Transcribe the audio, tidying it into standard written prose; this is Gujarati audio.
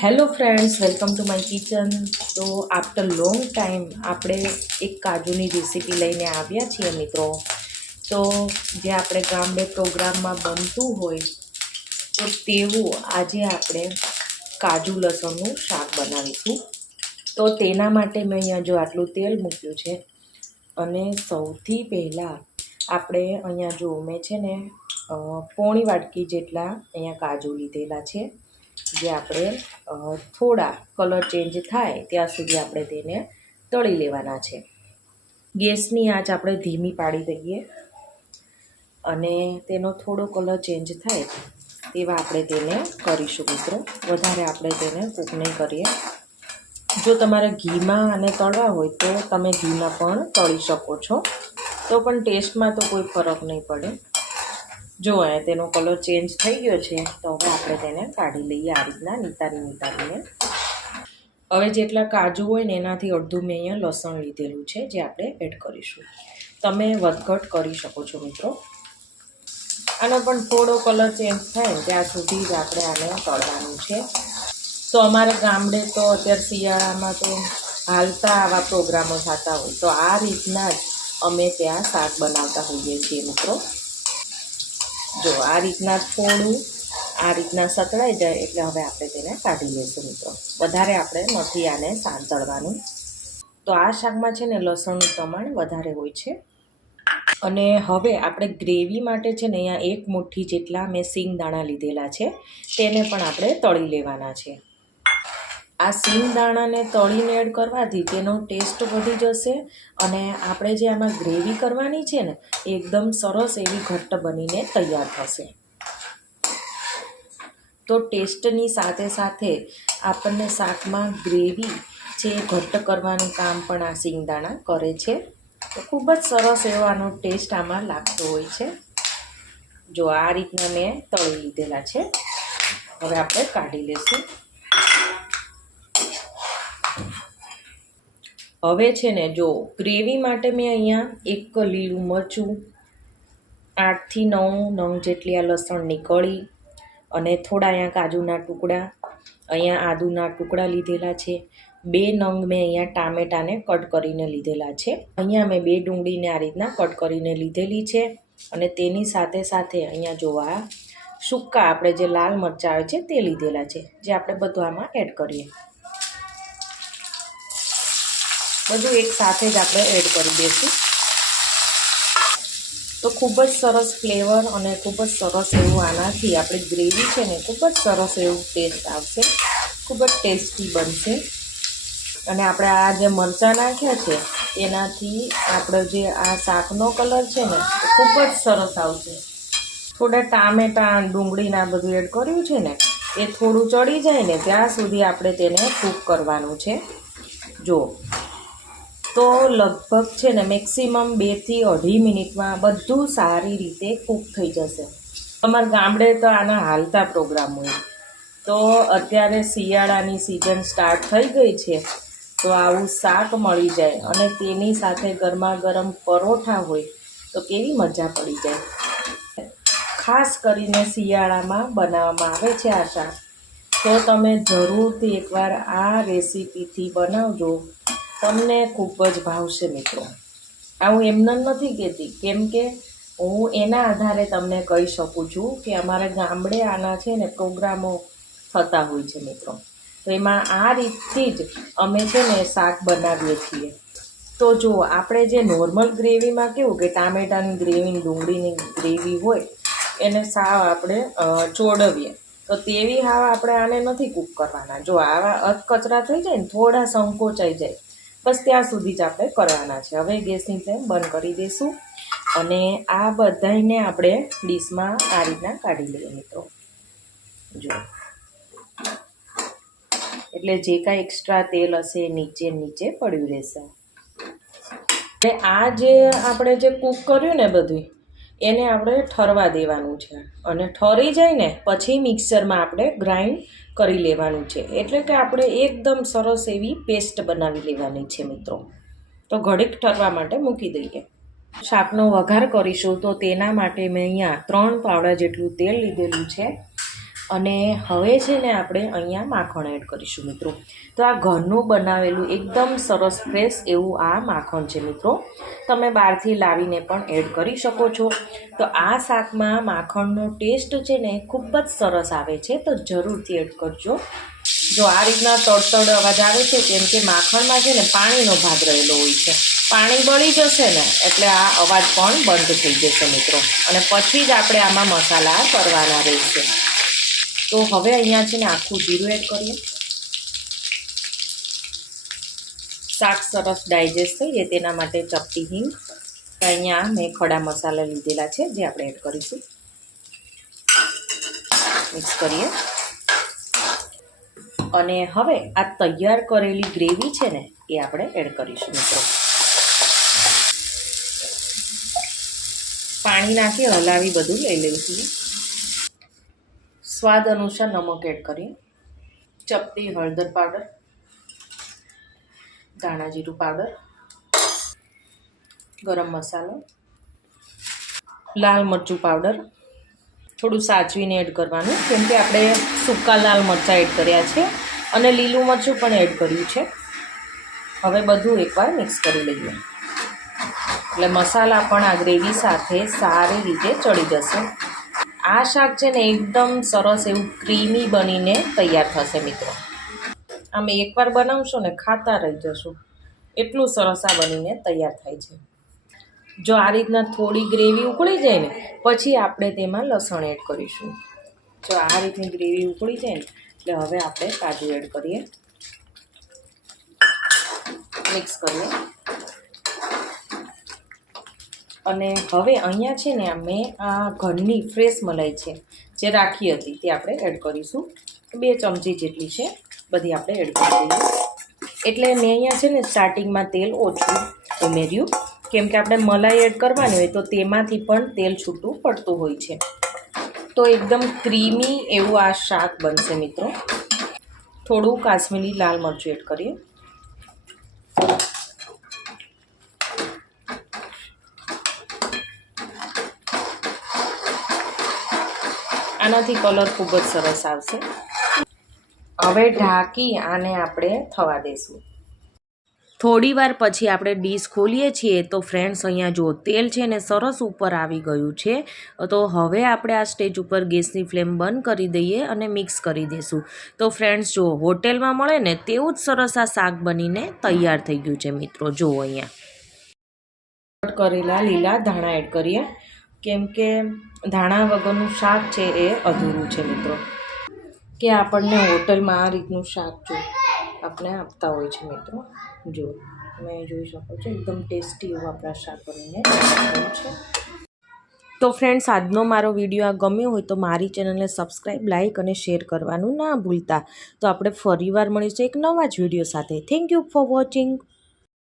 Hello friends, welcome to my kitchen. તો આફ્ટર લોંગ ટાઈમ આપણે એક કાજુની રેસીપી લઈને આવ્યા છીએ મિત્રો. તો જે આપણે ગામડે પ્રોગ્રામમાં બનતું હોય તો તેવું આજે આપણે કાજુ લસણનું શાક બનાવીશું. તો તેના માટે મેં અહીંયા જો આટલું તેલ મૂક્યું છે અને સૌથી પહેલાં આપણે અહીંયા જો મેં છે ને પોણી વાટકી જેટલા અહીંયા કાજુ લીધેલા છે, જે આપણે થોડા કલર ચેન્જ થાય ત્યાં સુધી આપણે તેને તળી લેવાના છે. ગેસની આંચ આપણે ધીમી પાડી દઈએ અને તેનો થોડો કલર ચેન્જ થાય તેવા આપણે તેને કરીશું મિત્રો. વધારે આપણે તેને કૂક નહીં કરીએ. જો તમારે ઘીમાં આને તળવા હોય તો તમે ઘીમાં પણ તળી શકો છો, તો પણ ટેસ્ટમાં તો કોઈ ફરક નહીં પડે. જો તેનો કલર ચેન્જ થઈ ગયો છે તો હવે આપણે તેને કાઢી લઈએ આ રીતના નિતારીને. હવે જેટલા કાજુ હોય ને એનાથી અડધું મેં અહીંયા લસણ લીધેલું છે, જે આપણે એડ કરીશું. તમે વધઘટ કરી શકો છો મિત્રો. આનો પણ થોડો કલર ચેન્જ થાય ને ત્યાં સુધી જ આપણે આને તળવાનું છે. તો અમારા ગામડે તો અત્યારે શિયાળામાં તો હાલતા આવા પ્રોગ્રામો થતા હોય તો આ રીતના જ અમે ત્યાં શાક બનાવતા હોઈએ છીએ મિત્રો. જો આ રીતના થોડું આ રીતના સતળાઈ જાય એટલે હવે આપણે તેને કાઢી લઈશું મિત્રો. વધારે આપણે નથી આને સાંતળવાનું. તો આ શાકમાં છે ને લસણનું પ્રમાણ વધારે હોય છે. અને હવે આપણે ગ્રેવી માટે છે ને અહીંયા એક મુઠ્ઠી જેટલા મેં સિંગદાણા લીધેલા છે, તેને પણ આપણે તળી લેવાના છે. આ સિંગદાણાને તળીને એડ કરવાથી તેનો ટેસ્ટ વધી જશે અને આપણે જે આમાં ગ્રેવી કરવાની છે ને એકદમ સરસ એવી ઘટ્ટ બનીને તૈયાર થશે. તો ટેસ્ટની સાથે સાથે આપણને શાકમાં ગ્રેવી છે ઘટ્ટ કરવાનું કામ પણ આ સિંગદાણા કરે છે. તો ખૂબ જ સરસ એવો આનો ટેસ્ટ આમાં લાગતો હોય છે. જો આ રીતના મેં તળી લીધેલા છે, હવે આપણે કાઢી લઈશું. હવે છે ને જો ગ્રેવી માટે મેં અહીંયા એક લીલું મરચું, 8 થી 9 નંગ જેટલી આ લસણની કળી અને થોડા અહીંયા કાજુના ટુકડા, અહીંયા આદુના ટુકડા લીધેલા છે. 2 નંગ મેં અહીંયા ટામેટાને કટ કરીને લીધેલા છે. અહીંયા મેં 2 ડુંગળીને આ રીતના કટ કરીને લીધેલી છે. અને તેની સાથે સાથે અહીંયા જોવા સૂકા આપણે જે લાલ મરચાં આવે છે તે લીધેલા છે, જે આપણે બધું આમાં એડ કરીએ. બધું એક સાથે જ આપણે એડ કરી દઈશું. તો ખૂબ જ સરસ ફ્લેવર અને ખૂબ જ સરસ એવું આનાથી આપણી ગ્રેવી છે ને ખૂબ જ સરસ એવું ટેસ્ટ આવશે, ખૂબ જ ટેસ્ટી બનશે. અને આપણે આ જે મરચાં નાખ્યા છે એનાથી આપણો જે આ શાકનો કલર છે ને એ ખૂબ જ સરસ આવશે. થોડા ટામેટાં ડુંગળીના બધું એડ કર્યું છે ને એ થોડું ચડી જાય ને ત્યાં સુધી આપણે તેને કૂક કરવાનું છે. જો તો લગભગ છે ને મેક્સિમમ 2 થી 2.5 મિનિટમાં બધું સારી રીતે કૂક થઈ જશે. અમારા ગામડે તો આના હાલતા પ્રોગ્રામ હોય. તો અત્યારે શિયાળાની સિઝન સ્ટાર્ટ થઈ ગઈ છે તો આવું શાક મળી જાય અને તેની સાથે ગરમા ગરમ પરોઠા હોય તો કેવી મજા પડી જાય. ખાસ કરીને શિયાળામાં બનાવવામાં આવે છે આ શાક. તો તમે જરૂરથી એકવાર આ રેસીપીથી બનાવજો, તમને ખૂબ જ ભાવશે મિત્રો. આ હું એમને નથી કહેતી, કેમ કે હું એના આધારે તમને કહી શકું છું કે અમારા ગામડે આના છે ને પ્રોગ્રામો થતા હોય છે મિત્રો. તો એમાં આ રીતથી જ અમે છે ને શાક બનાવીએ છીએ. તો જો આપણે જે નોર્મલ ગ્રેવીમાં કેવું કે ટામેટાની ગ્રેવી, ડુંગળીની ગ્રેવી હોય એને સાવ આપણે ચોળવીએ, તો તેવી હાવ આપણે આને નથી કૂક કરવાના. જો આવા અધકચરા થઈ જાય ને, થોડા સંકોચાઈ જાય, બસ ત્યાં સુધી જ આપણે કરવાના છે. હવે ગેસની ફ્લેમ બંધ કરી દઈશું અને આ બધાને આપણે ડીશમાં આ રીતના કાઢી લઈએ મિત્રો. જો એટલે જે કાંઈ એક્સ્ટ્રા તેલ હશે એ નીચે પડ્યું રહેશે. હવે આ જે આપણે જે કૂક કર્યું ને બધું એને આપણે ઠરવા દેવાનું છે અને ઠરી જાય ને પછી મિક્સરમાં આપણે ગ્રાઇન્ડ કરી લેવાનું છે. એટલે કે આપણે એકદમ સરસ એવી પેસ્ટ બનાવી લેવાની છે મિત્રો. તો ઘડીક ઠરવા માટે મૂકી દઈએ. શાકનો વઘાર કરીશું તો તેના માટે મેં અહીંયા 3 પાવડા જેટલું તેલ લીધેલું છે અને હવે છે ને આપણે અહીંયા માખણ એડ કરીશું મિત્રો. તો આ ઘરનું બનાવેલું એકદમ સરસ ફ્રેશ એવું આ માખણ છે મિત્રો. તમે બહારથી લાવીને પણ એડ કરી શકો છો. તો આ શાકમાં માખણનો ટેસ્ટ છે ને ખૂબ જ સરસ આવે છે, તો જરૂરથી એડ કરજો. જો આ રીતના તડતડ અવાજ આવે છે કેમ કે માખણમાં છે ને પાણીનો ભાગ રહેલો હોય છે. પાણી બળી જશે ને એટલે આ અવાજ પણ બંધ થઈ જશે મિત્રો, અને પછી જ આપણે આમાં મસાલા કરવાના રહેશે. તો હવે અહીંયા છે ને આખું જીરું એડ કરીએ. શાક સરસ ડાયજેસ્ટ થઈ જાય તેના માટે ચપટી હિંગ. અહીંયા મેં ખડા મસાલા લીધેલા છે જે આપણે એડ કરીશું. મિક્સ કરીએ. અને હવે આ તૈયાર કરેલી ગ્રેવી છે ને એ આપણે એડ કરીશું મિત્રો. પાણી નાખી હલાવી બધું લઈ લઈશું. સ્વાદ અનુસાર નમક એડ કરીએ. ચપટી હળદર પાવડર, ધાણા જીરું પાવડર, ગરમ મસાલો, લાલ મરચું પાવડર. થોડું સાચવીને એડ કરવાનું કેમ કે આપણે સૂકા લાલ મરચાં એડ કર્યા છે અને લીલું મરચું પણ એડ કર્યું છે. હવે બધું એકવાર મિક્સ કરી લઈએ એટલે મસાલા પણ આ ગ્રેવી સાથે સારી રીતે ચડી જશે. આ શાક છે ને એકદમ સરસ એવું ક્રીમી બનીને તૈયાર થશે મિત્રો. અમે એકવાર બનાવશો ને ખાતા રહી જશું, એટલું સરસ આ બનીને તૈયાર થાય છે. જો આ રીતના થોડી ગ્રેવી ઉકળી જાય ને પછી આપણે તેમાં લસણ એડ કરીશું. જો આ રીતની ગ્રેવી ઉકળી જાય ને એટલે હવે આપણે કાજુ એડ કરીએ. મિક્સ કરીએ. અને હવે અહીંયા છે ને મેં આ ઘરની ફ્રેશ મલાઈ છે જે રાખી હતી તે આપણે એડ કરીશું. 2 ચમચી જેટલી છે, બધી આપણે એડ કરી દઈએ. એટલે મેં અહીંયા છે ને સ્ટાર્ટિંગમાં તેલ ઓછું ઉમેર્યું કેમ કે આપણે મલાઈ એડ કરવાની હોય તો તેમાંથી પણ તેલ છૂટું પડતું હોય છે. તો એકદમ ક્રીમી એવું આ શાક બનશે મિત્રો. થોડું કાશ્મીરી લાલ મરચું એડ કરીએ. આનાથી કલર ખૂબ જ સરસ આવશે. હવે ઢાંકી આને આપણે થવા દઈશું. થોડી વાર પછી આપણે ડીશ ખોલીએ છીએ તો ફ્રેન્ડ્સ અહીંયા જો તેલ છે ને સરસ ઉપર આવી ગયું છે. તો હવે આપણે આ સ્ટેજ ઉપર ગેસની ફ્લેમ બંધ કરી દઈએ અને મિક્સ કરી દઈશું. તો ફ્રેન્ડ્સ જો હોટેલમાં મળે ને તેવું જ સરસ આ શાક બનીને તૈયાર થઈ ગયું છે મિત્રો. જુઓ અહીંયા કટ કરેલા લીલા ધાણા એડ કરીએ કેમ કે ધાણા વગરનું શાક છે એ અધૂરું છે મિત્રો. કે આપણને હોટલમાં આ રીતનું શાક જો આપણે આપતા હોય છે મિત્રો. જો તમે જોઈ શકો છો એકદમ ટેસ્ટી એવું આપણા શાક બનીને તૈયાર છે. તો ફ્રેન્ડ્સ આજનો મારો વિડીયો આ ગમ્યો હોય તો મારી ચેનલને સબસ્ક્રાઈબ, લાઇક અને શેર કરવાનું ના ભૂલતા. તો આપણે ફરીવાર મળીશું એક નવા જ વિડીયો સાથે. Thank you for watching.